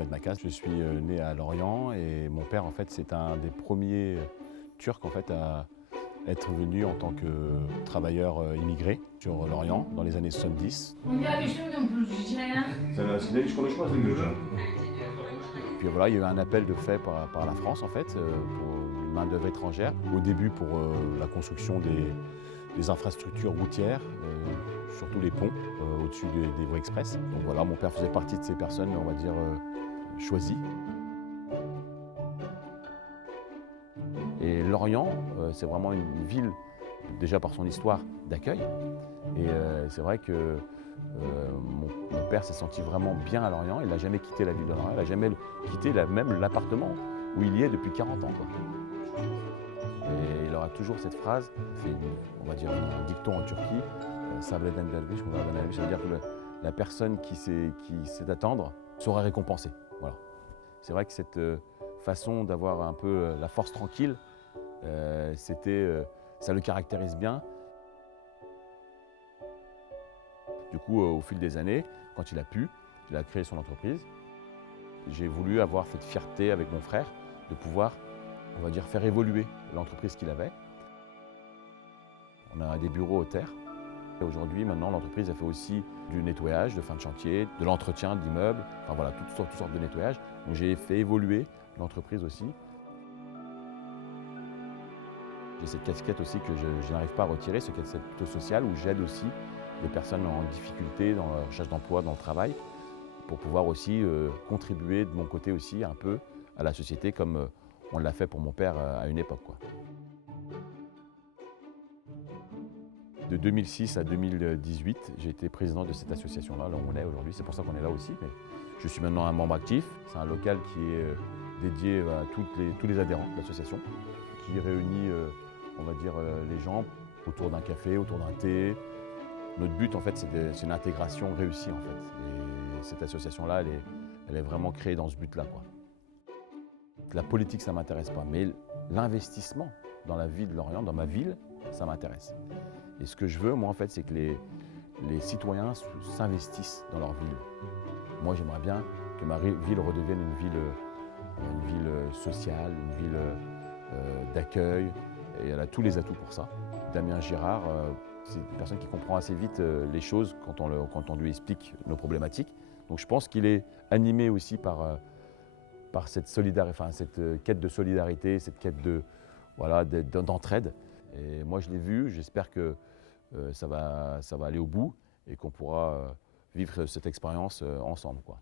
Ahmed Makas. Je suis né à Lorient et mon père en fait c'est un des premiers Turcs en fait à être venu en tant que travailleur immigré sur Lorient dans les années 70. Puis voilà, il y a eu un appel de fait par la France en fait pour une main-d'œuvre étrangère. Au début pour la construction des infrastructures routières, surtout les ponts au-dessus des voies express. Donc voilà, mon père faisait partie de ces personnes, on va dire, choisies. Et Lorient, c'est vraiment une ville, déjà par son histoire, d'accueil. Et c'est vrai que mon père s'est senti vraiment bien à Lorient. Il n'a jamais quitté la ville de Lorient, il n'a jamais quitté même l'appartement où il y est depuis 40 ans, quoi. Et il aura toujours cette phrase, c'est on va dire un dicton en Turquie, Sabreden derviş, ça veut dire que la personne qui sait attendre sera récompensée. Voilà. C'est vrai que cette façon d'avoir un peu la force tranquille, ça le caractérise bien. Du coup, au fil des années, quand il a créé son entreprise. J'ai voulu avoir cette fierté avec mon frère de pouvoir, on va dire, faire évoluer l'entreprise qu'il avait. On a des bureaux aux terres. Et aujourd'hui, maintenant, l'entreprise a fait aussi du nettoyage de fin de chantier, de l'entretien d'immeubles, enfin voilà, toutes sortes de nettoyage. Donc j'ai fait évoluer l'entreprise aussi. J'ai cette casquette aussi que je n'arrive pas à retirer, cette casquette plutôt sociale où j'aide aussi des personnes en difficulté dans la recherche d'emploi, dans le travail, pour pouvoir aussi contribuer de mon côté aussi un peu à la société comme on l'a fait pour mon père à une époque, quoi. De 2006 à 2018, j'ai été président de cette association-là, là où on est aujourd'hui, c'est pour ça qu'on est là aussi. Mais je suis maintenant un membre actif, c'est un local qui est dédié à tous les adhérents de l'association, qui réunit, on va dire, les gens autour d'un café, autour d'un thé. Notre but, en fait, c'est une intégration réussie, en fait. Et cette association-là, elle est vraiment créée dans ce but-là, quoi. La politique, ça ne m'intéresse pas, mais l'investissement dans la ville de Lorient, dans ma ville, ça m'intéresse. Et ce que je veux, moi, en fait, c'est que les citoyens s'investissent dans leur ville. Moi, j'aimerais bien que ma ville redevienne une ville sociale, une ville d'accueil, et elle a tous les atouts pour ça. Damien Girard, c'est une personne qui comprend assez vite les choses quand on lui explique nos problématiques. Donc je pense qu'il est animé aussi par cette quête de solidarité, cette quête d'entraide. Et moi je l'ai vu, j'espère que ça va aller au bout et qu'on pourra vivre cette expérience ensemble, quoi.